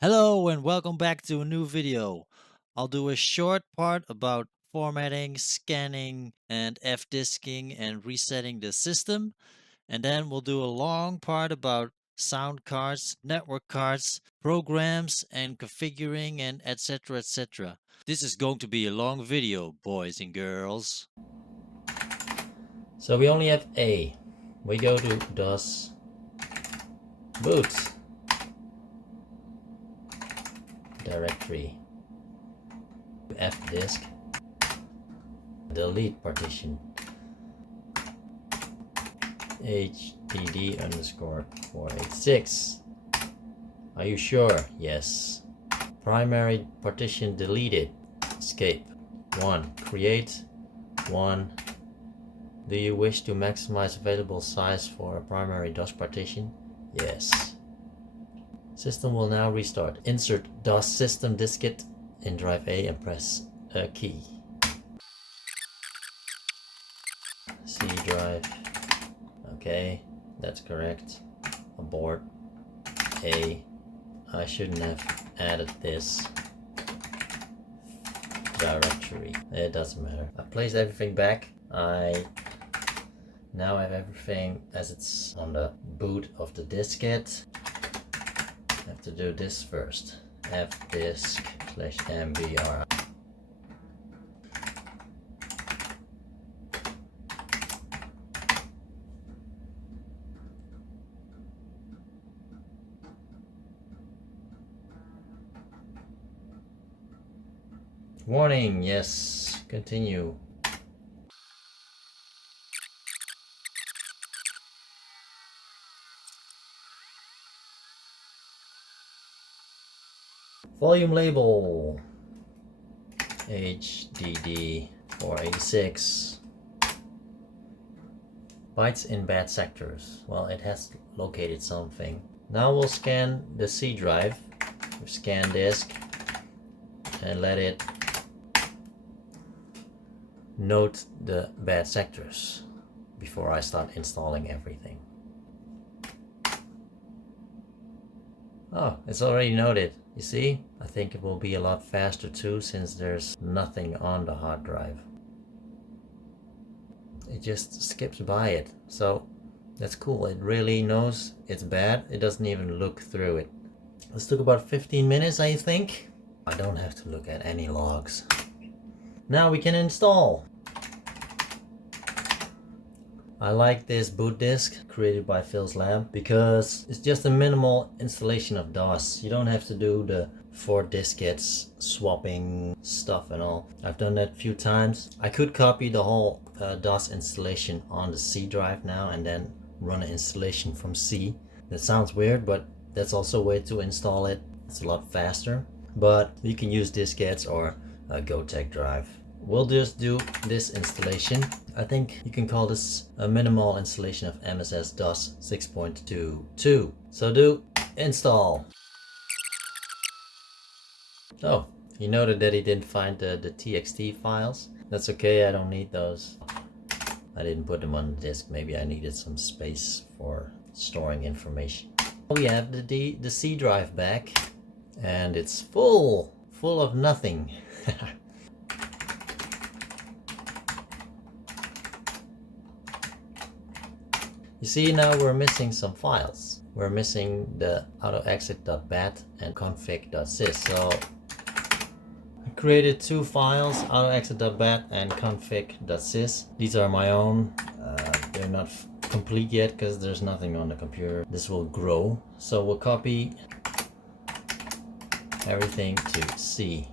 Hello and welcome back to a new video. I'll do a short part about formatting, scanning, and fdisking and resetting the system. And then we'll do a long part about sound cards, network cards, programs, and configuring and etc. etc. This is going to be a long video, boys and girls. So we only have A. We go to DOS boot directory, fdisk, delete partition, hdd_486. Are you sure? Yes. Primary partition deleted. Escape. 1. Create. 1. Do you wish to maximize available size for a primary DOS partition? Yes. System will now restart. Insert DOS system diskette in drive A and press a key. C drive. Okay, that's correct. Abort. A. I shouldn't have added this directory. It doesn't matter. I placed everything back. I now have everything as it's on the boot of the diskette. I have to do this first. fdisk/mbr. Warning, yes, continue. Volume label HDD486. Bytes in bad sectors. Well, it has located something. Now we'll scan the C drive, scan disk, and let it note the bad sectors before I start installing everything. Oh, it's already noted. You see? I think it will be a lot faster too, since there's nothing on the hard drive. It just skips by it. So that's cool. It really knows it's bad. It doesn't even look through it. This took about 15 minutes, I think. I don't have to look at any logs. Now we can install. I like this boot disk created by Phil's Lab because it's just a minimal installation of DOS. You don't have to do the 4 diskettes swapping stuff and all. I've done that a few times. I could copy the whole DOS installation on the C drive now and then run an installation from C. That sounds weird, but that's also a way to install it. It's a lot faster, but you can use diskettes or a GoTech drive. We'll just do this installation. I think you can call this a minimal installation of MSS-DOS 6.22. So do install. Oh, he noted that he didn't find the txt files. That's okay, I don't need those. I didn't put them on the disk. Maybe I needed some space for storing information. We have the C drive back, and it's full of nothing. You see, now we're missing some files. We're missing the autoexit.bat and config.sys. So I created 2 files, autoexit.bat and config.sys. These are my own. They're not complete yet because there's nothing on the computer. This will grow. So we'll copy everything to C.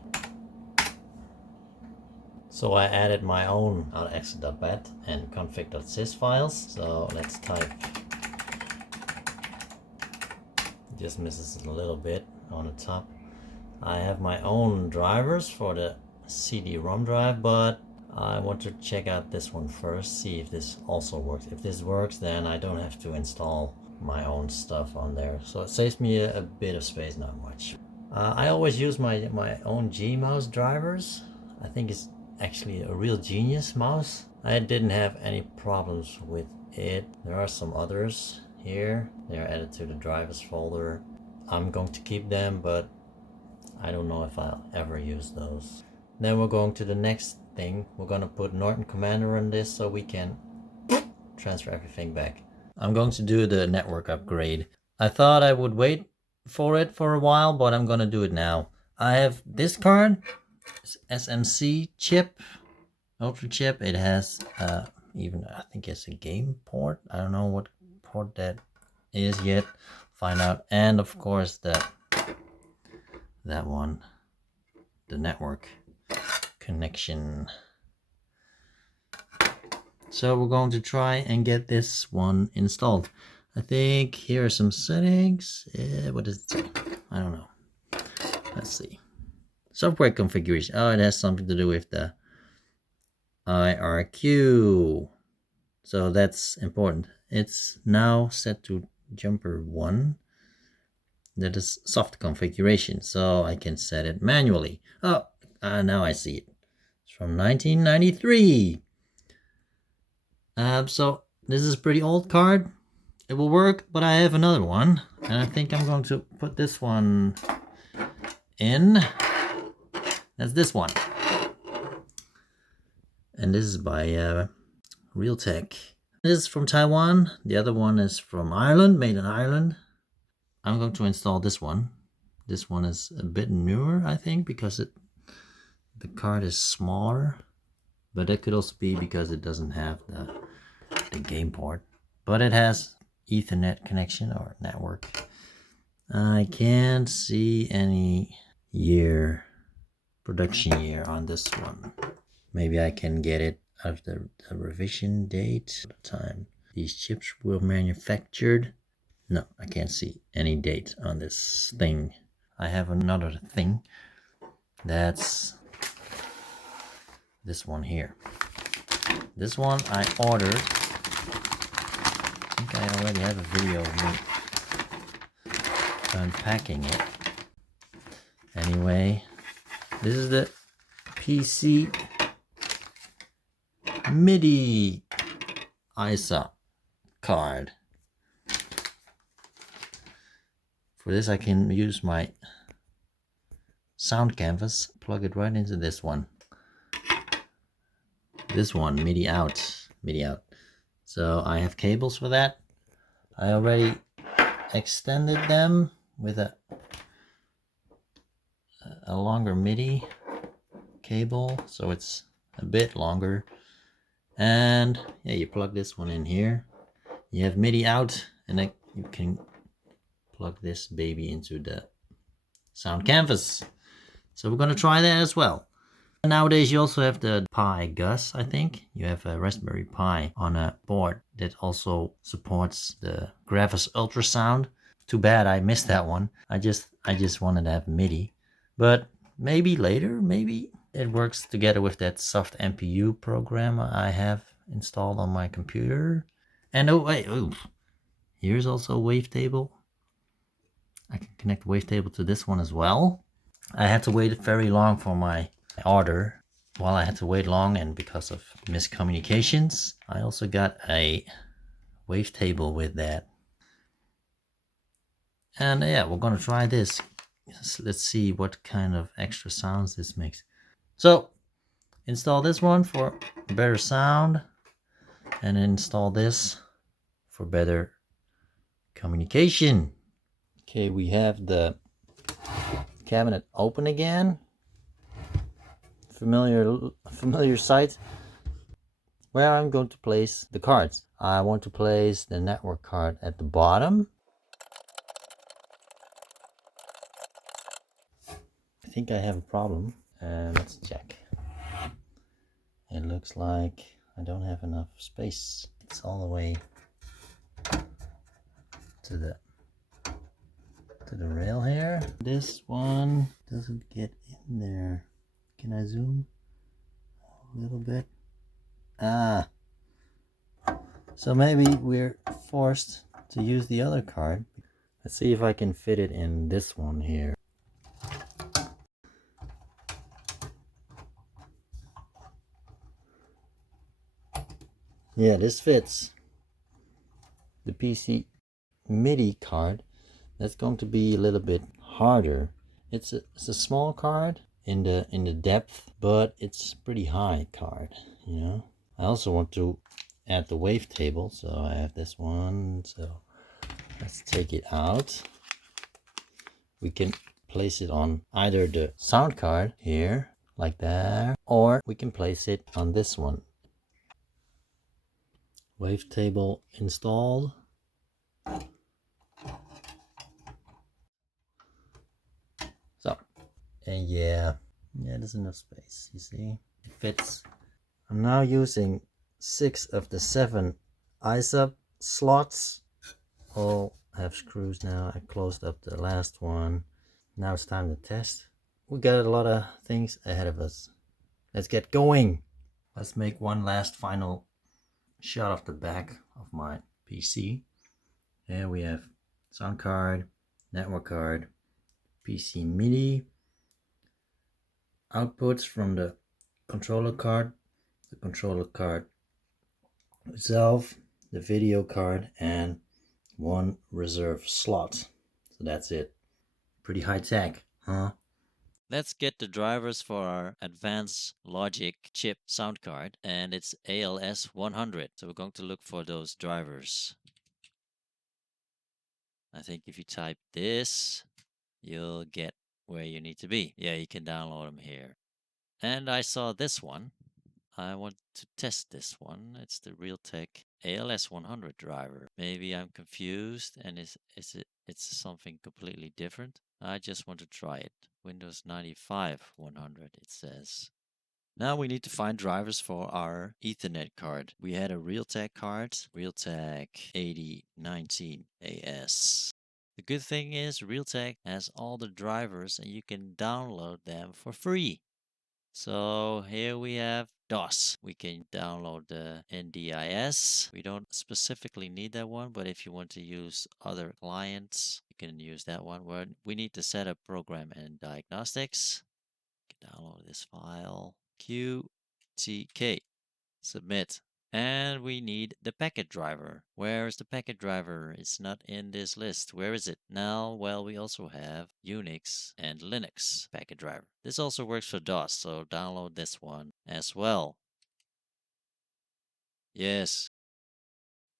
So I added my own autoexit.bat and config.sys files. So let's type. It just misses a little bit on the top. I have my own drivers for the CD-ROM drive, but I want to check out this one first, see if this also works. If this works, then I don't have to install my own stuff on there. So it saves me a bit of space, not much. I always use my own Gmouse drivers. I think it's actually a real genius mouse. I didn't have any problems with it. There are some others here. They are added to the drivers folder. I'm going to keep them, but I don't know if I'll ever use those. Then we're going to the next thing. We're gonna put Norton Commander on this so we can transfer everything back. I'm going to do the network upgrade. I thought I would wait for it for a while, but I'm gonna do it now. I have this card, SMC chip, Ultra chip. It has even, I think it's a game port. I don't know what port that is yet. Find out. And of course that one, the network connection. So we're going to try and get this one installed. I think here are some settings. What does it say? I don't know. Let's see. Software configuration. Oh, it has something to do with the IRQ. So that's important. It's now set to jumper 1. That is soft configuration. So I can set it manually. Oh, now I see it. It's from 1993. So this is a pretty old card. It will work, but I have another one, and I think I'm going to put this one in. That's this one, and this is by RealTek. This is from Taiwan. The other one is from Ireland, made in Ireland. I'm going to install this one. This one is a bit newer, I think, because the card is smaller, but it could also be because it doesn't have the game port, but it has Ethernet connection or network. I can't see any production year on this one. Maybe I can get it out of the revision date, the time these chips were manufactured. No, I can't see any date on this thing. I have another thing. That's this one here. This one I ordered. I think I already have a video of me unpacking it. Anyway, this is the PC MIDI ISA card. For this I can use my sound canvas, plug it right into this one. This one, MIDI out. So I have cables for that. I already extended them with a longer MIDI cable, so it's a bit longer. And yeah, you plug this one in here. You have MIDI out, and then you can plug this baby into the sound canvas. So we're gonna try that as well. Nowadays you also have the Pi Gus, I think. You have a Raspberry Pi on a board that also supports the Gravis ultrasound. Too bad I missed that one. I just wanted to have MIDI. But maybe later, maybe it works together with that soft MPU program I have installed on my computer. And oh wait, here's also a wavetable. I can connect wavetable to this one as well. I had to wait very long for my order. While I had to wait long, and because of miscommunications, I also got a wavetable with that. And yeah, we're gonna try this. Let's see what kind of extra sounds this makes. So install this one for better sound, and install this for better communication. Okay, we have the cabinet open again. Familiar site where I'm going to place the cards. I want to place the network card at the bottom. I think I have a problem. Let's check. It looks like I don't have enough space. It's all the way to the rail here. This one doesn't get in there. Can I zoom a little bit? So maybe we're forced to use the other card. Let's see if I can fit it in this one here. Yeah, this fits. The PC MIDI card That's going to be a little bit harder. It's a small card in the depth, but it's pretty high card, you know. I also want to add the wavetable, so I have this one. So let's take it out. We can place it on either the sound card here, like that, or we can place it on this one. Wavetable installed. So, and yeah, there's enough space, you see. It fits. I'm now using 6 of the 7 ISUP slots. All have screws now. I closed up the last one. Now it's time to test. We got a lot of things ahead of us. Let's get going. Let's make one last final shot of the back of my PC. Here we have sound card, network card, PC MIDI, outputs from the controller card itself, the video card, and one reserve slot. So that's it. Pretty high tech, huh? Let's get the drivers for our advanced logic chip sound card, and it's ALS 100. So we're going to look for those drivers. I think if you type this, you'll get where you need to be. Yeah, you can download them here. And I saw this one. I want to test this one. It's the RealTek ALS 100 driver. Maybe I'm confused and it's something completely different. I just want to try it. Windows 95 100 it says. Now we need to find drivers for our Ethernet card. We had a RealTek card, RealTek 8019 AS. The good thing is RealTek has all the drivers and you can download them for free. So here we have DOS. We can download the NDIS. We don't specifically need that one, but if you want to use other clients, you can use that one. Where we need to set up program and diagnostics. You can download this file. QTK. Submit. And we need the packet driver. Where is the packet driver? It's not in this list. Where is it? Now, well, we also have Unix and Linux packet driver. This also works for DOS, so download this one as well. Yes.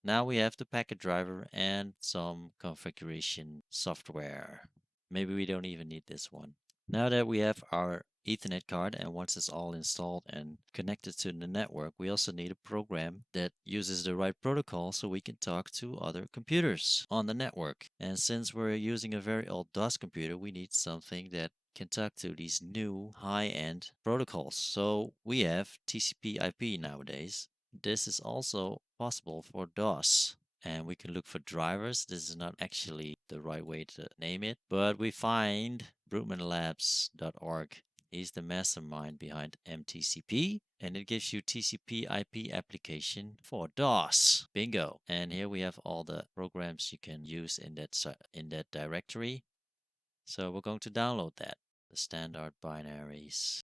Now we have the packet driver and some configuration software. Maybe we don't even need this one. Now that we have our Ethernet card, and once it's all installed and connected to the network, we also need a program that uses the right protocol so we can talk to other computers on the network. And since we're using a very old DOS computer, we need something that can talk to these new high-end protocols. So we have TCP/IP nowadays. This is also possible for DOS. And we can look for drivers. This is not actually the right way to name it, but we find brookmanlabs.org. He's the mastermind behind MTCP, and it gives you TCP/IP application for DOS. Bingo! And here we have all the programs you can use in that directory. So we're going to download that. The standard binaries.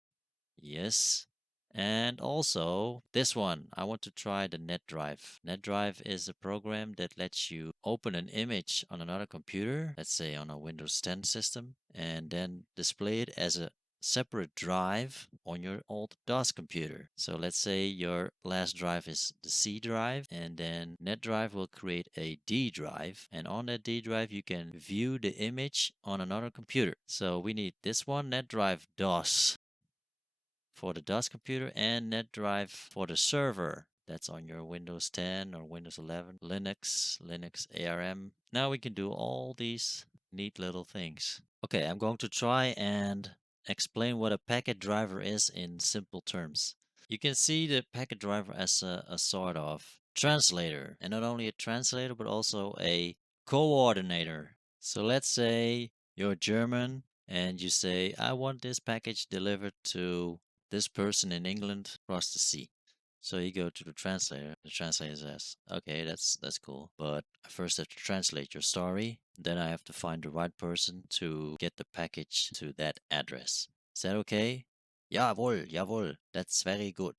Yes. And also this one, I want to try the Netdrive. Netdrive is a program that lets you open an image on another computer, let's say on a Windows 10 system, and then display it as a separate drive on your old DOS computer. So let's say your last drive is the C drive, and then Netdrive will create a D drive, and on that D drive you can view the image on another computer. So we need this one, Netdrive DOS, for the DOS computer, and Netdrive for the server that's on your Windows 10 or Windows 11, Linux ARM. Now we can do all these neat little things. Okay, I'm going to try and explain what a packet driver is in simple terms. You can see the packet driver as a sort of translator, and not only a translator but also a coordinator. So let's say you're German and you say, I want this package delivered to this person in England across the sea. So you go to the translator says, okay, that's cool, but I first have to translate your story, then I have to find the right person to get the package to that address. Is that okay? Jawohl, jawohl, that's very good.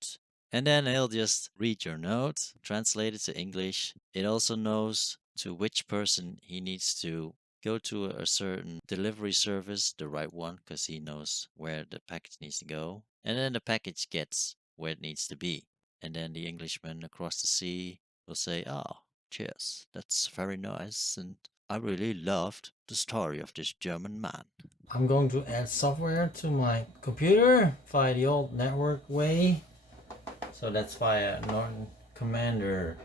And then he'll just read your note, translate it to English. It also knows to which person he needs to go to a certain delivery service, the right one, because he knows where the package needs to go. And then the package gets where it needs to be. And then the Englishman across the sea will say, "Ah, cheers, that's very nice, and I really loved the story of this German man." I'm going to add software to my computer via the old network way. So that's via Norton Commander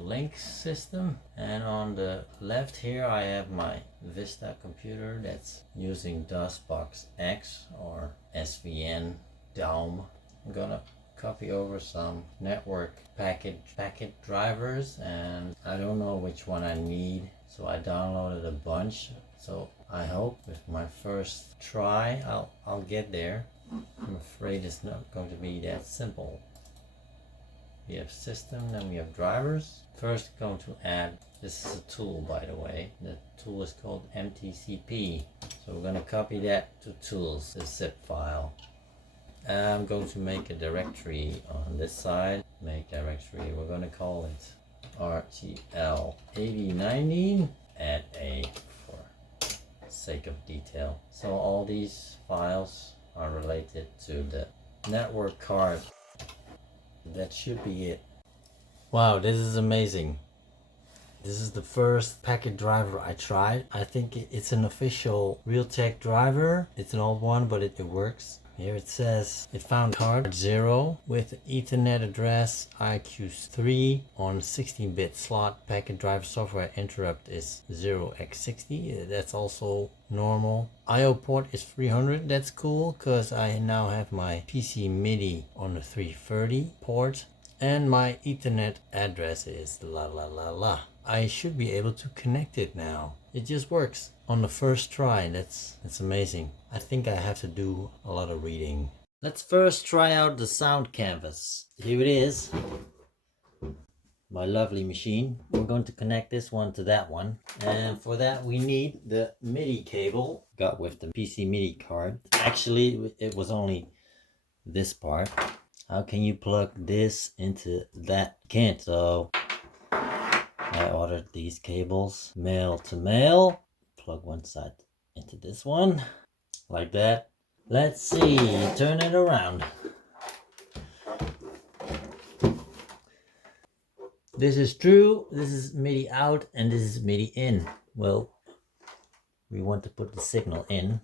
Link system. And on the left here I have my Vista computer that's using DOSBox X or SVN DOM. I'm gonna copy over some network packet drivers, and I don't know which one I need, so I downloaded a bunch. So I hope with my first try I'll get there. I'm afraid it's not going to be that simple. We have system, then we have drivers. First going to add, this is a tool by the way, the tool is called MTCP. So we're going to copy that to tools, the zip file. I'm going to make a directory on this side, make directory, we're going to call it RTL8090, add A for sake of detail. So all these files are related to the network card. That should be it. Wow, this is amazing. This is the first packet driver I tried. I think it's an official RealTek driver. It's an old one, but it works. Here it says it found card 0 with Ethernet address IQ3 on 16-bit slot. Packet driver software interrupt is 0x60. That's also normal. IO port is 300. That's cool because I now have my PC MIDI on the 330 port. And my Ethernet address is la la la la. I should be able to connect it now. It just works on the first try. That's amazing. I think I have to do a lot of reading. Let's first try out the sound canvas. Here it is. My lovely machine. We're going to connect this one to that one. And for that we need the MIDI cable. Got with the PC MIDI card. Actually it was only this part. How can you plug this into that? Can't. So I ordered these cables male to male. Plug one side into this one like that. Let's see, turn it around. This is true. This is MIDI out and this is MIDI in. Well, we want to put the signal in.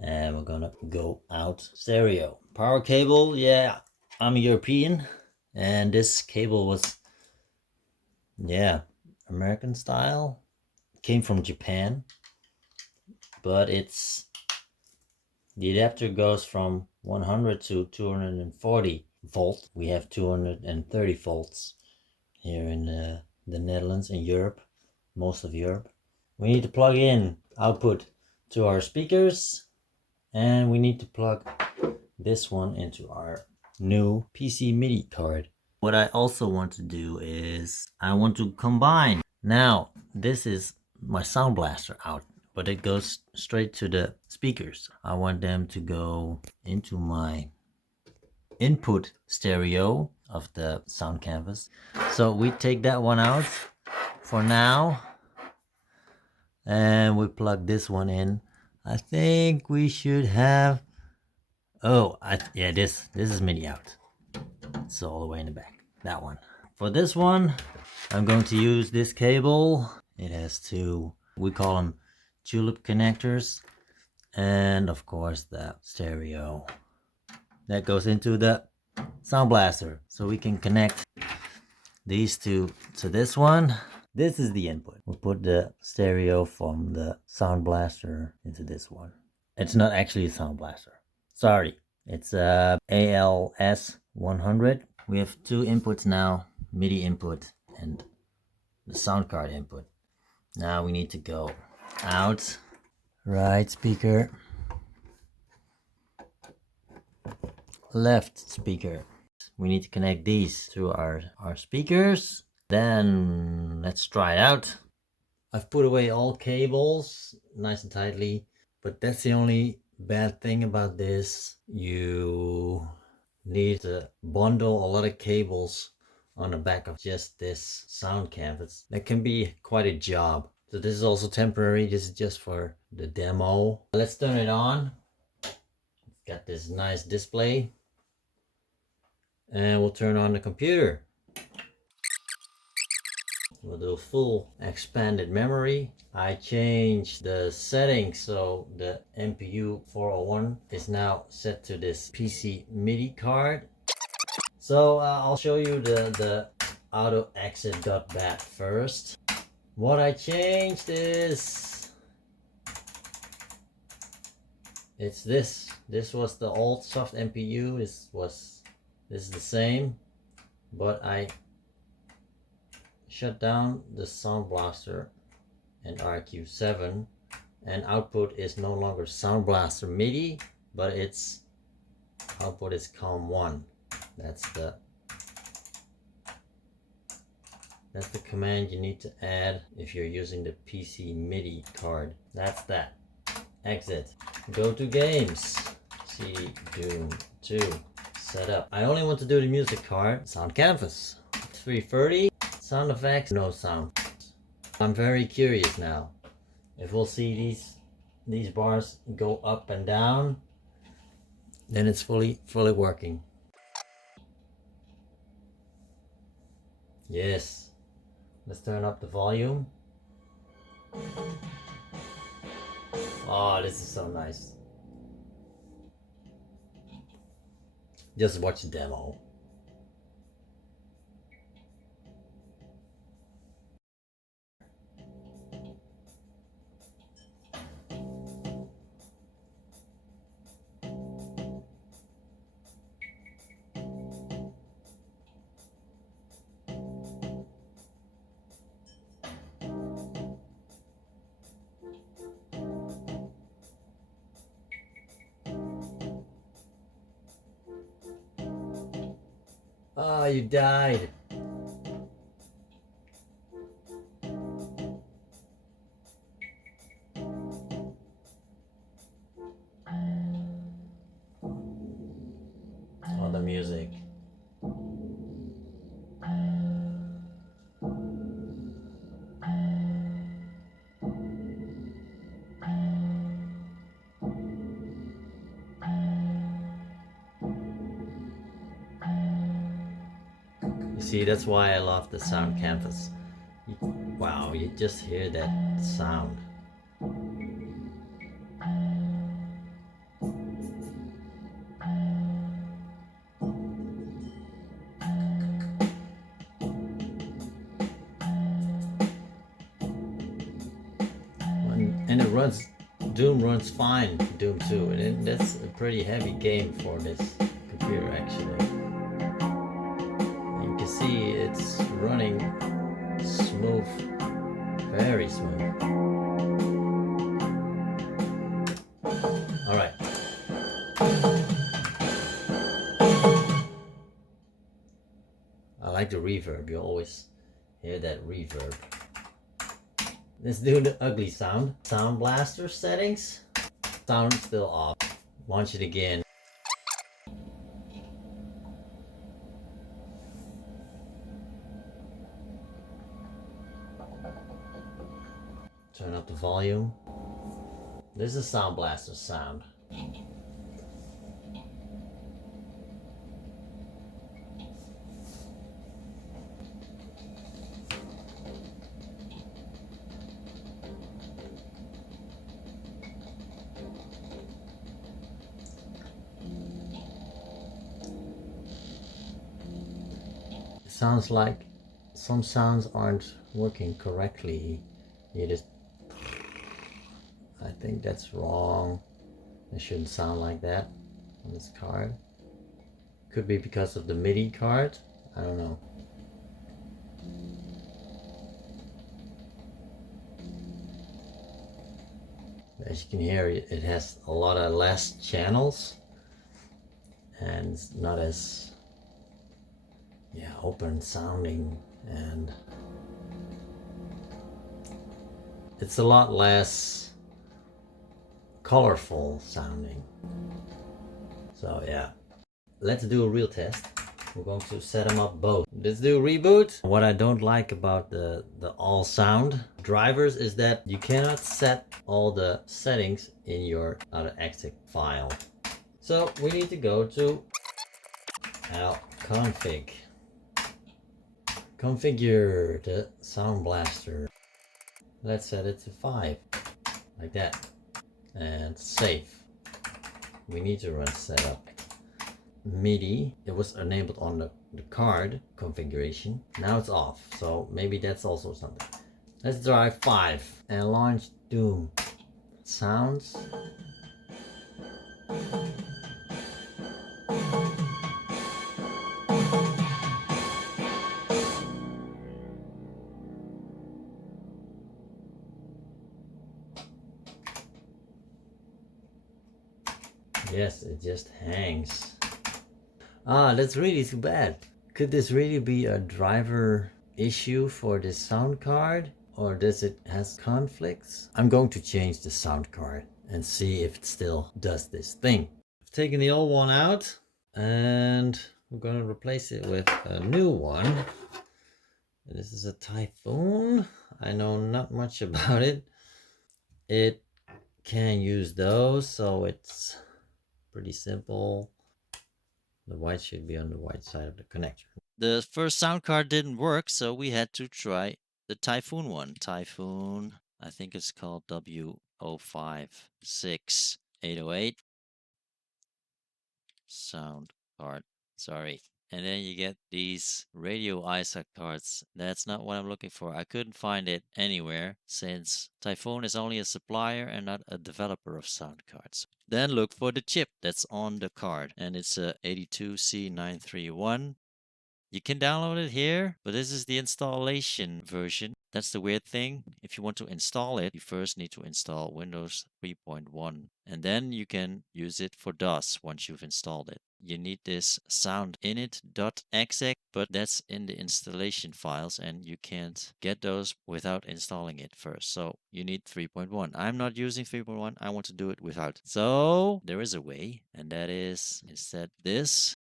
And we're gonna go out stereo. Power cable, yeah, I'm European. And this cable was, yeah, American style. Came from Japan. But the adapter goes from 100 to 240 volt. We have 230 volts here in the Netherlands, in Europe, most of Europe. We need to plug in output to our speakers. And we need to plug this one into our new PC MIDI card. What I also want to do is I want to combine. Now, this is my sound blaster out, but it goes straight to the speakers. I want them to go into my input stereo of the sound canvas. So we take that one out for now. And we plug this one in. I think we should have, yeah, this is MIDI out. It's all the way in the back, that one. For this one, I'm going to use this cable. It has two, we call them tulip connectors. And of course the stereo. That goes into the sound blaster. So we can connect these two to this one. This is the input. We'll put the stereo from the sound blaster into this one. It's not actually a sound blaster. Sorry. It's a ALS 100. We have two inputs now, MIDI input and the sound card input. Now we need to go out. Right speaker. Left speaker. We need to connect these to our speakers. Then let's try it out. I've put away all cables nice and tightly, but that's the only bad thing about this. You need to bundle a lot of cables on the back of just this sound canvas. That can be quite a job. So this is also temporary. This is just for the demo. Let's turn it on. It's got this nice display. And we'll turn on the computer. We'll do full expanded memory. I changed the settings so the MPU 401 is now set to this PC MIDI card. So I'll show you the auto exit.bat first. What I changed is it's this. This was the old soft MPU. This is the same, but I shut down the Sound Blaster and RQ7, and output is no longer Sound Blaster MIDI, but its output is COM1. That's the command you need to add if you're using the PC MIDI card. That's that. Exit. Go to games. CD Doom 2. Setup. I only want to do the music card. Sound Canvas. 330. Sound effects. No sound. I'm very curious now. If we'll see these bars go up and down, then it's fully working. Yes. Let's turn up the volume. Oh, this is so nice. Just watch the demo. Oh, you died. Oh, the music. You see, that's why I love the Sound Canvas. Wow, you just hear that sound. And it runs, Doom runs fine, Doom 2, and that's a pretty heavy game for this computer actually. You can see it's running smooth, very smooth. Alright. I like the reverb, you always hear that reverb. Let's do the ugly sound. Sound Blaster settings. Sound still off. Launch it again. Turn up the volume. This is Sound Blaster sound. Sounds like some sounds aren't working correctly. You just, I think that's wrong. It shouldn't sound like that on this card. Could be because of the MIDI card. I don't know. As you can hear, it has a lot of less channels and it's not as open sounding, and it's a lot less colorful sounding. So yeah, let's do a real test. We're going to set them up both. Let's do reboot. What I don't like about the all sound drivers is that you cannot set all the settings in your DataExpert file. So we need to go to config. Configure the sound blaster. Let's set it to 5, like that, and save. We need to run setup. MIDI, it was enabled on the card configuration. Now it's off, so maybe that's also something. Let's drive 5 and launch Doom. Sounds. Yes, it just hangs. Ah, that's really too bad. Could this really be a driver issue for this sound card? Or does it has conflicts? I'm going to change the sound card and see if it still does this thing. I've taken the old one out and we're going to replace it with a new one. This is a Typhoon. I know not much about it. It can use those, so it's pretty simple. The white should be on the white side of the connector. The first sound card didn't work, so we had to try the Typhoon one. Typhoon, I think it's called W056808. Sound card, sorry. And then you get these radio ISA cards. That's not what I'm looking for. I couldn't find it anywhere since Typhoon is only a supplier and not a developer of sound cards. Then look for the chip that's on the card, and it's a 82C931. You can download it here, but this is the installation version. That's the weird thing. If you want to install it, you first need to install Windows 3.1, and then you can use it for DOS once you've installed it. You need this soundinit.exe, but that's in the installation files, and you can't get those without installing it first. So you need 3.1. I'm not using 3.1. I want to do it without. So there is a way, and that is instead this.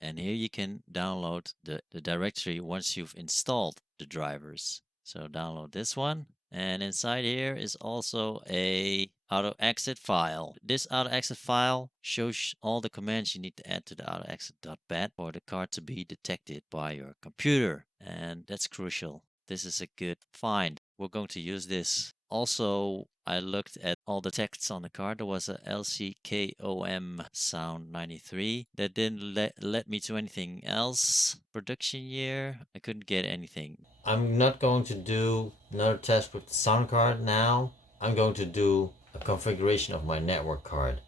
And here you can download the directory once you've installed the drivers. So download this one. And inside here is also a AutoExit file. This AutoExit file shows all the commands you need to add to the AutoExit.bat for the card to be detected by your computer. And that's crucial. This is a good find. We're going to use this. Also, I looked at all the texts on the card. There was a LCKOM Sound 93 that didn't let me to anything else. Production year, I couldn't get anything. I'm not going to do another test with the sound card now. I'm going to do a configuration of my network card.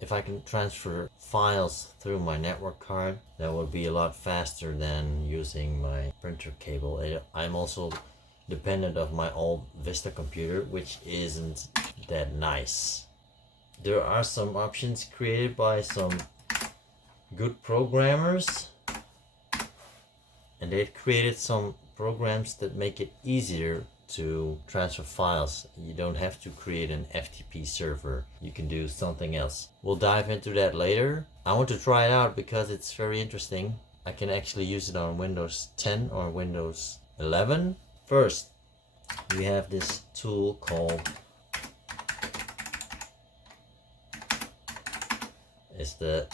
If I can transfer files through my network card, that would be a lot faster than using my printer cable. I'm also dependent of my old Vista computer, which isn't that nice. There are some options created by some good programmers, and they've created some programs that make it easier to transfer files. You don't have to create an FTP server. You can do something else. We'll dive into that later. I want to try it out because it's very interesting. I can actually use it on Windows 10 or Windows 11. First, we have this tool called the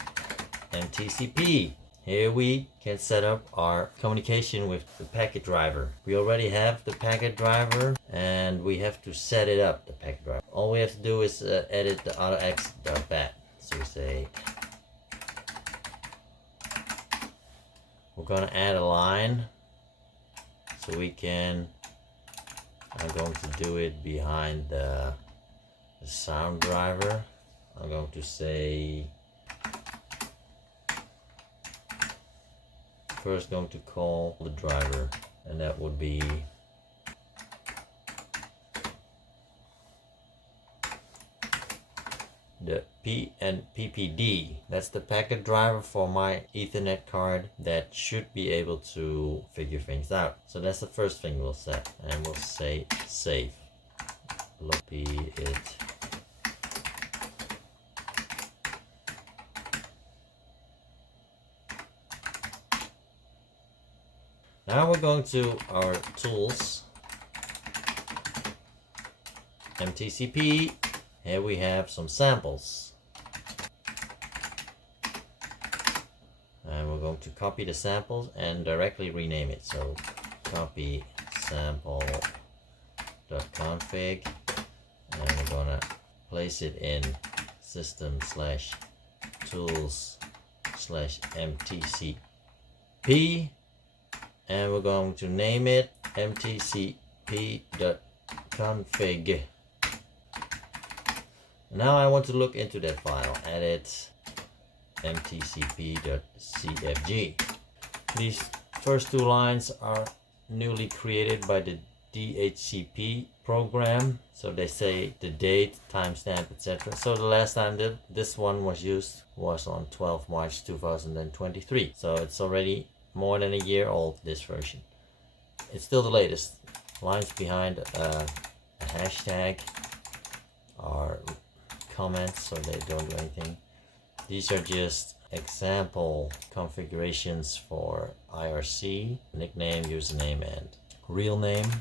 MTCP. Here we can set up our communication with the packet driver. We already have the packet driver and we have to set it up, the packet driver. All we have to do is edit the AutoExec.bat. So we say, we're going to add a line so we can, I'm going to do it behind the sound driver. I'm going to say, first going to call the driver, and that would be the P and PPD. That's the packet driver for my Ethernet card that should be able to figure things out. So that's the first thing we'll set, and we'll say save. Be it. Now we're going to our tools, MTCP. Here we have some samples. And we're going to copy the samples and directly rename it. So copy sample.config, and we're gonna place it in system/tools/mtcp, and we're going to name it mtcp.config. Now I want to look into that file. Edit mtcp.cfg. These first two lines are newly created by the DHCP program, so they say the date, timestamp, etc. So the last time that this one was used was on 12 March 2023, so it's already more than a year old, this version. It's still the latest. Lines behind a hashtag are comments, so they don't do anything. These are just example configurations for IRC, nickname, username, and real name,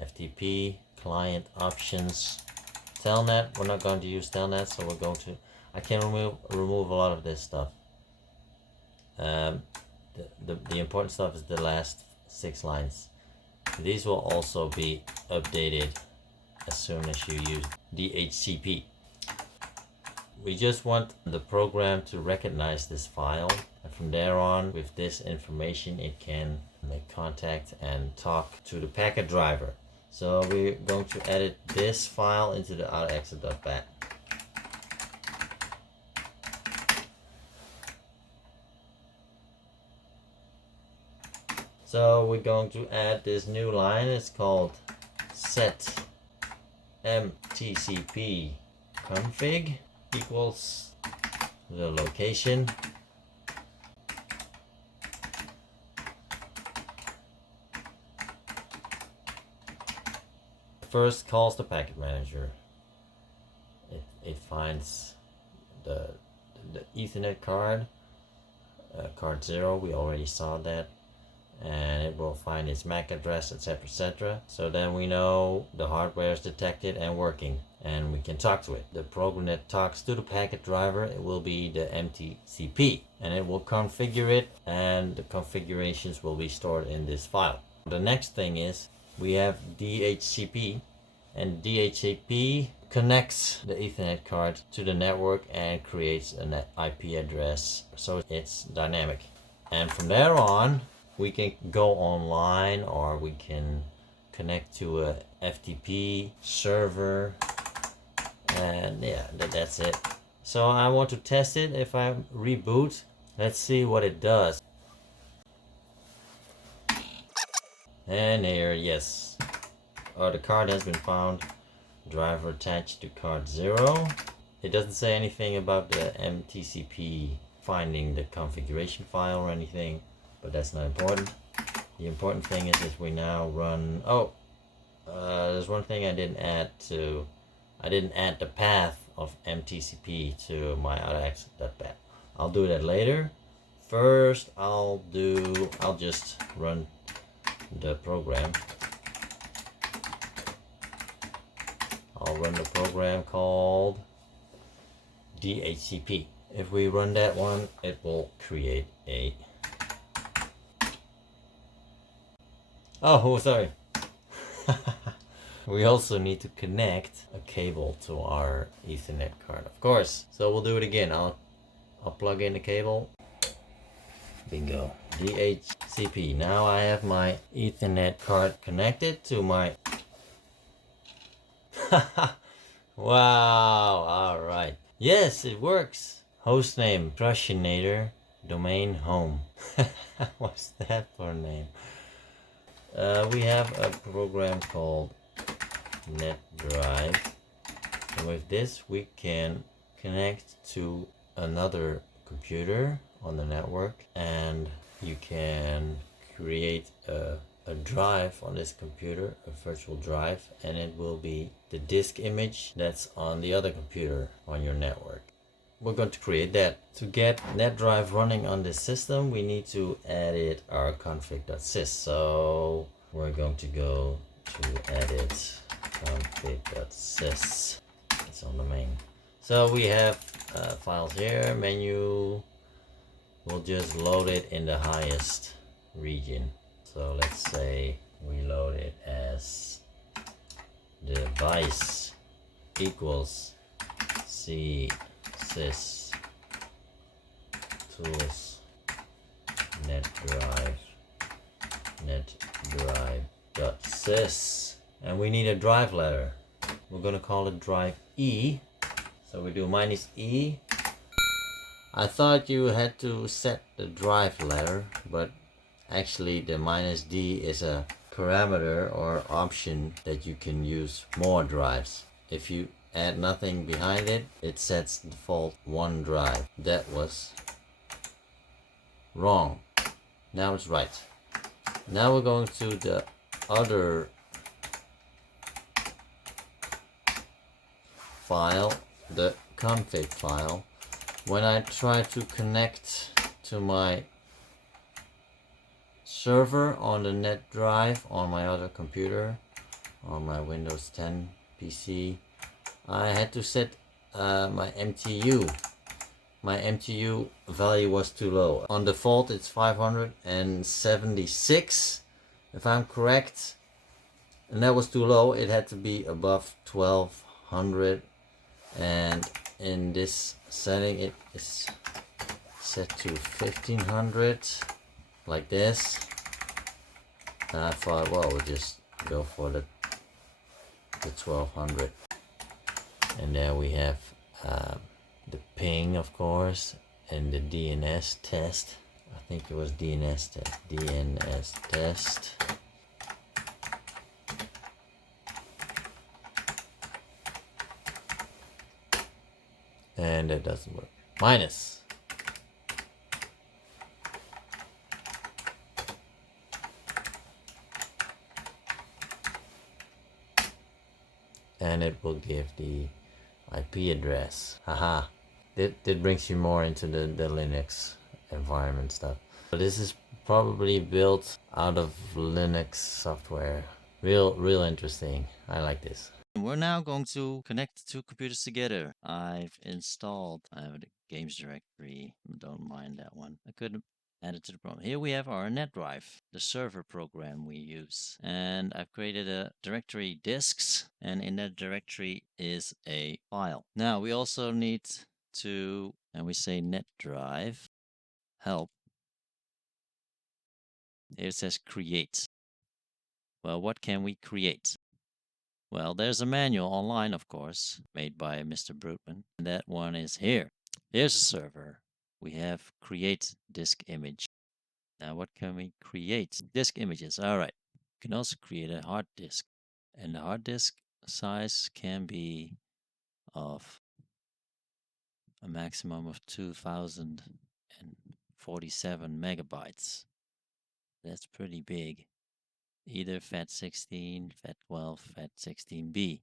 FTP, client options, telnet. We're not going to use telnet, so we're going to, I can remove a lot of this stuff. The important stuff is the last 6 lines. These will also be updated as soon as you use DHCP. We just want the program to recognize this file, and from there on, with this information, it can make contact and talk to the packet driver. So we're going to edit this file into the DataExpert.bat. So we're going to add this new line. It's called set mtcp config equals the location first calls the packet manager. It finds the Ethernet card, card 0, we already saw that, and it will find its MAC address, etc, etc. So then we know the hardware is detected and working, and we can talk to it. The program that talks to the packet driver, it will be the MTCP, and it will configure it, and the configurations will be stored in this file. The next thing is we have DHCP, and DHCP connects the Ethernet card to the network and creates an IP address, so it's dynamic. And from there on, we can go online, or we can connect to a FTP server, and yeah, that's it. So I want to test it. If I reboot, let's see what it does. And here, yes, the card has been found, driver attached to card 0. It doesn't say anything about the MTCP finding the configuration file or anything, but that's not important. The important thing is that we now run, there's one thing I didn't add the path of MTCP to my DataExpert.bat. I'll do that later. First, I'll just run the program. I'll run the program called DHCP. If we run that one, it will create a... Oh, sorry. We also need to connect a cable to our Ethernet card, of course. So we'll do it again. I'll plug in the cable. Bingo. DHCP. Now I have my Ethernet card connected to my... Wow, alright. Yes, it works. Hostname, Crushinator, domain home. What's that for a name? We have a program called Netdrive, and with this we can connect to another computer on the network, and you can create a drive on this computer, a virtual drive, and it will be the disk image that's on the other computer on your network. we're going to create that. To get Netdrive running on this system, we need to edit our config.sys. So we're going to go to edit config.sys. It's on the main. So we have files here, menu. We'll just load it in the highest region. So let's say we load it as device equals C sys tools netdrive.sys, and we need a drive letter. We're gonna call it drive E. So we do -E. I thought you had to set the drive letter, but actually the -D is a parameter or option that you can use more drives. If you add nothing behind it, it sets default 1 drive. That was wrong. Now it's right. Now we're going to the other file, the config file. When I try to connect to my server on the Netdrive on my other computer, on my Windows 10 PC, I had to set my MTU. My MTU value was too low. On default it's 576 if I'm correct, and that was too low. It had to be above 1200, and in this setting it is set to 1500 like this. And I thought, well, we'll just go for the 1200. And there we have the ping, of course, and the DNSTEST. I think it was DNSTEST. And that doesn't work. Minus. And it will give the IP address. Haha. That brings you more into the Linux environment stuff. But this is probably built out of Linux software. Real interesting. I like this. We're now going to connect the two computers together. I have the games directory. Don't mind that one. I couldn't add it to the program. Here we have our Netdrive, the server program we use. And I've created a directory disks, and in that directory is a file. Now we also need to, and we say Netdrive help. Here it says create. Well, what can we create? Well, there's a manual online, of course, made by Mr. Brutman. And that one is here. Here's a server. We have create disk image. Now, what can we create? Disk images. All right. You can also create a hard disk. And the hard disk size can be of a maximum of 2047 megabytes. That's pretty big. Either FAT16, FAT12, FAT16B.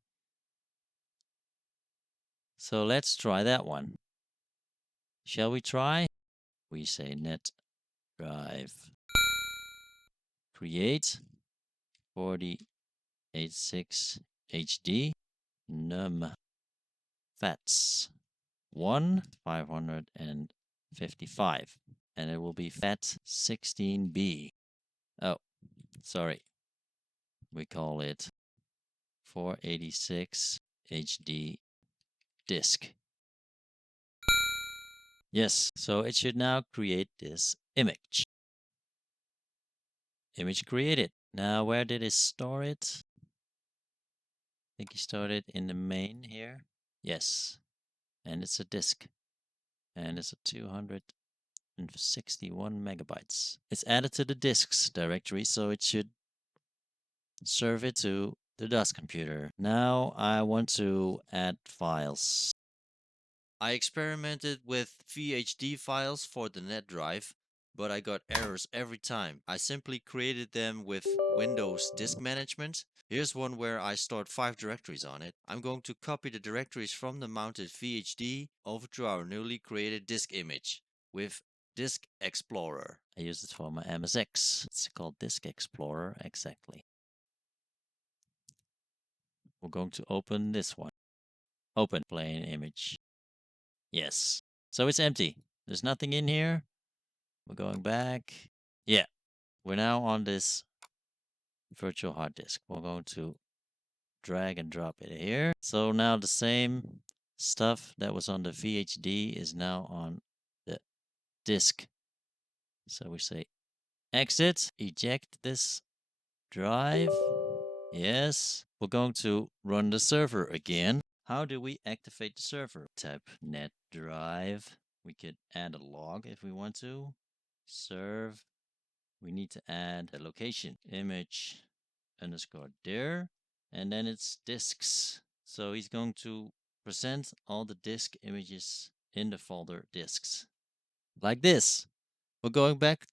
So let's try that one. Shall we try? We say Netdrive create 4086 HD num FATs 1 555, and it will be FAT16B. Oh, sorry. We call it 486 HD disk. Yes, so it should now create this image. Image created. Now, where did it store it? I think he stored it in the main here. Yes, and it's a disk. And it's a 261 megabytes. It's added to the disks directory, so it should serve it to the DOS computer. Now I want to add files. I experimented with VHD files for the Netdrive, but I got errors every time. I simply created them with Windows Disk Management. Here's one where I stored 5 directories on it. I'm going to copy the directories from the mounted VHD over to our newly created disk image with Disk Explorer. I use it for my MSX. It's called Disk Explorer, exactly. We're going to open this one. Open plain image. Yes. So it's empty. There's nothing in here. We're going back. Yeah. We're now on this virtual hard disk. We're going to drag and drop it here. So now the same stuff that was on the VHD is now on the disk. So we say exit, eject this drive. Yes. We're going to run the server again. How do we activate the server? Type Netdrive. We could add a log if we want to. Serve. We need to add a location. Image underscore dir. And then it's disks. So he's going to present all the disk images in the folder disks. Like this. We're going back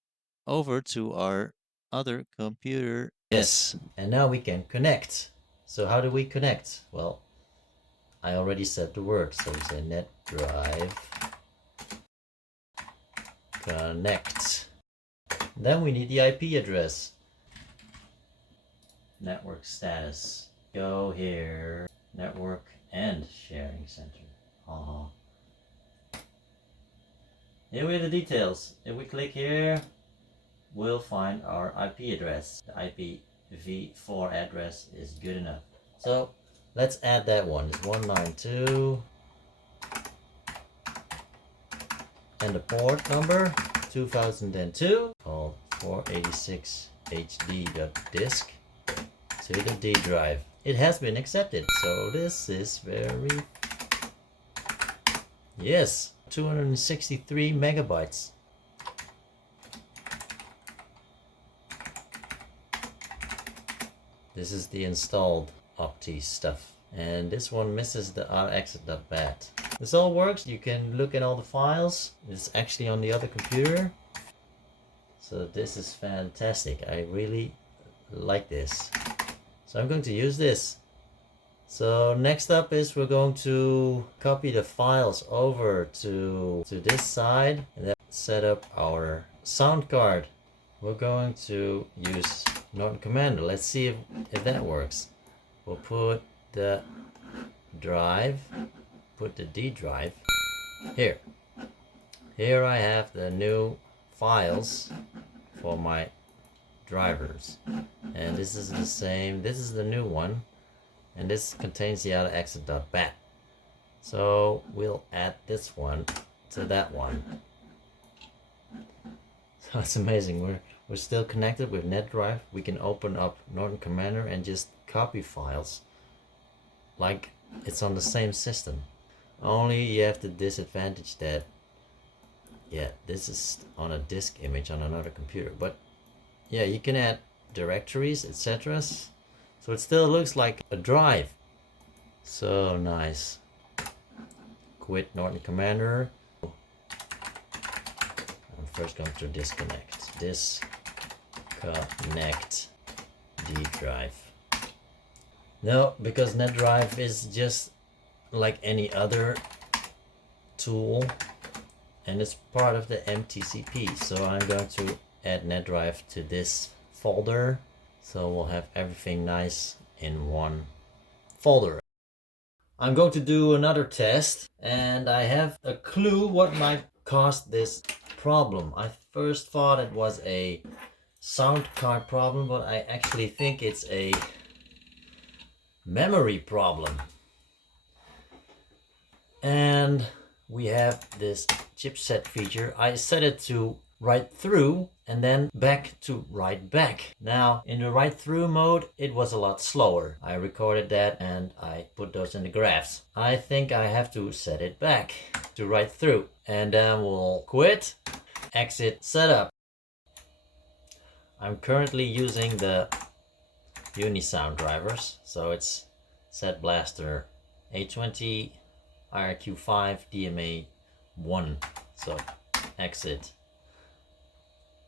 over to our other computer. Yes, and now we can connect. So how do we connect? Well, I already said the word, so we say Netdrive connect. Then we need the IP address. Network status. Go here. Network and sharing center. Here we have the details. If we click here, we'll find our IP address. The IPv4 address is good enough. So let's add that one. It's 192. And the port number 2002 called 486hd.disk to the D drive. It has been accepted, so this is very... Yes, 263 megabytes. This is the installed OPTi stuff. And this one misses the rexit.bat. This all works. You can look at all the files. It's actually on the other computer. So this is fantastic. I really like this. So I'm going to use this. So next up is we're going to copy the files over to this side and then set up our sound card. We're going to use Norton Commander. Let's see if that works. We'll put the drive, put the D drive here. Here I have the new files for my drivers, and this is the same. This is the new one, and this contains the DataExpert.bat. So we'll add this one to that one. So it's amazing. We're still connected with Netdrive. We can open up Norton Commander and just copy files like it's on the same system. Only you have the disadvantage that, yeah, this is on a disk image on another computer. But yeah, you can add directories, etc. So it still looks like a drive. So nice. Quit Norton Commander. I'm first going to disconnect. Disconnect D drive. No, because Netdrive is just like any other tool, and it's part of the MTCP. So I'm going to add Netdrive to this folder, so we'll have everything nice in one folder. I'm going to do another test, and I have a clue what might cause this problem. I first thought it was a sound card problem, but I actually think it's a memory problem. And we have this chipset feature. I set it to write through and then back to write back. Now in the write through mode it was a lot slower. I recorded that and I put those in the graphs. I think I have to set it back to write through, and then we'll quit, exit, setup. I'm currently using the Unisound drivers, so it's Set Blaster A20 IRQ5 DMA1. So exit,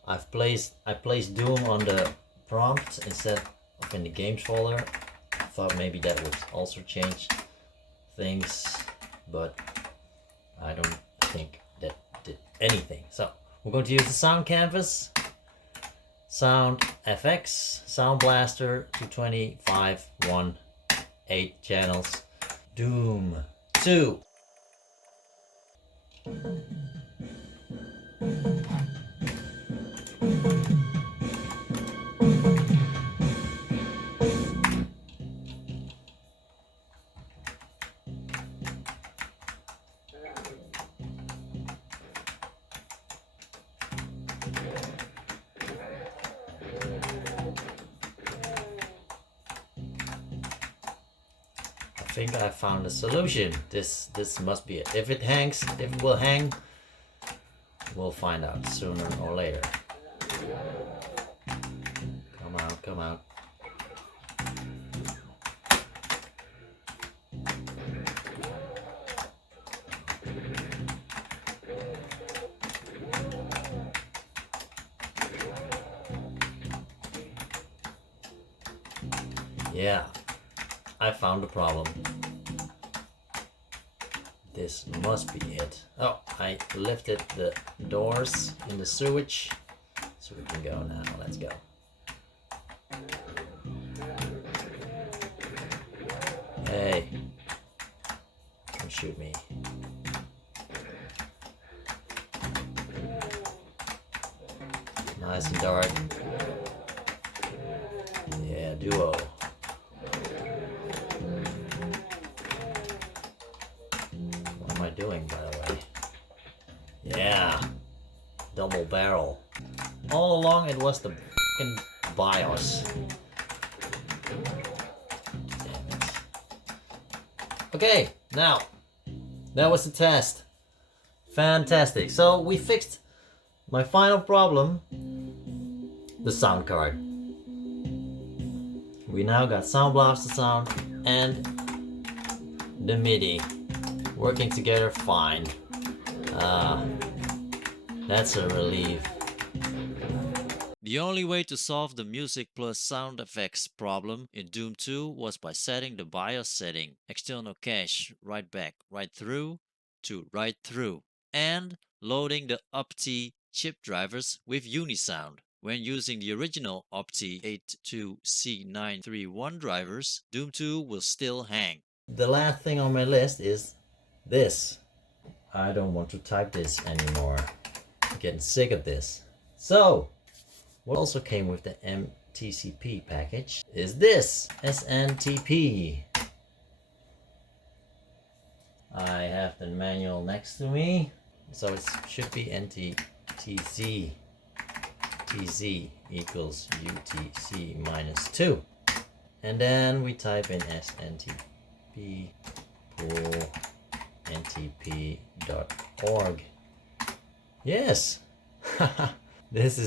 I placed Doom on the prompt instead of in the games folder. I thought maybe that would also change things, but I don't think that did anything. So we're going to use the Sound Canvas, Sound FX, Sound Blaster 225, 1, 8 channels, Doom 2. I think I found a solution. This must be it. If it hangs, if it will hang, we'll find out sooner or later. Come out, come out. Yeah, I found the problem. This must be it. Oh, I lifted the doors in the sewage, so we can go now. Let's go. Hey, don't shoot me. Nice and dark. Yeah, duo. What am I doing, by the way? Yeah, double barrel. All along it was the f***ing BIOS. Damn it. Okay, now, that was the test. Fantastic. So we fixed my final problem, the sound card. We now got Sound Blaster sound and the MIDI working together fine. That's a relief. The only way to solve the music plus sound effects problem in Doom 2 was by setting the BIOS setting, external cache, write back, write through to write through, and loading the OPTi chip drivers with Unisound. When using the original OPTi 82C931 drivers, Doom 2 will still hang. The last thing on my list is this. I don't want to type this anymore. I'm getting sick of this. So, what also came with the MTCP package is this SNTP. I have the manual next to me, so it should be NTTZ. TZ equals UTC minus 2. And then we type in SNTP pool ntp.org. Yes! This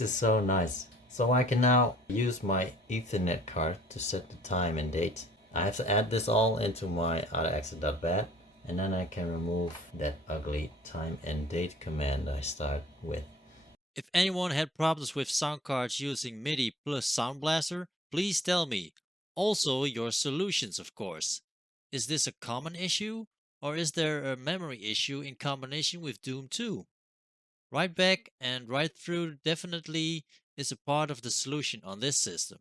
is so nice. So I can now use my Ethernet card to set the time and date. I have to add this all into my DataExpert.bat, and then I can remove that ugly time and date command I start with. If anyone had problems with sound cards using MIDI plus Sound Blaster, please tell me. Also your solutions, of course. Is this a common issue, or is there a memory issue in combination with Doom 2? Write back and write through definitely is a part of the solution on this system.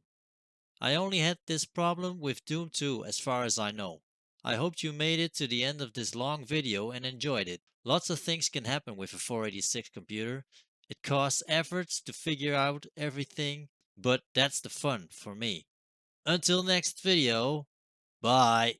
I only had this problem with Doom 2 as far as I know. I hope you made it to the end of this long video and enjoyed it. Lots of things can happen with a 486 computer. It costs efforts to figure out everything, but that's the fun for me. Until next video, bye.